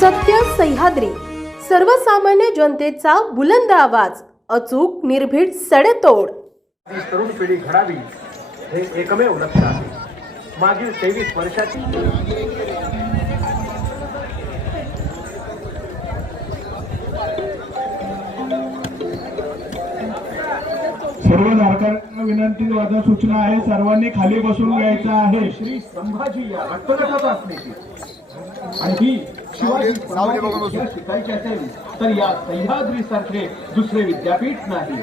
सह्याद्री. सर्वसामान्य जनतेचा बुलंद आवाज अचूक निर्भीड सडेतोड. तरुण पिढी घडावी हे एकमेव लक्ष आहे. मागील तेवीस वर्षाची सर्व धारकांना विनंती वादा सूचना आहे सर्वांनी खाली बसून घ्यायचं आहे. श्री संभाजी या रक्तगटात असण्याची आणि ही शिकायची असेल तर या सह्याद्री सारखे दुसरे विद्यापीठ नाही.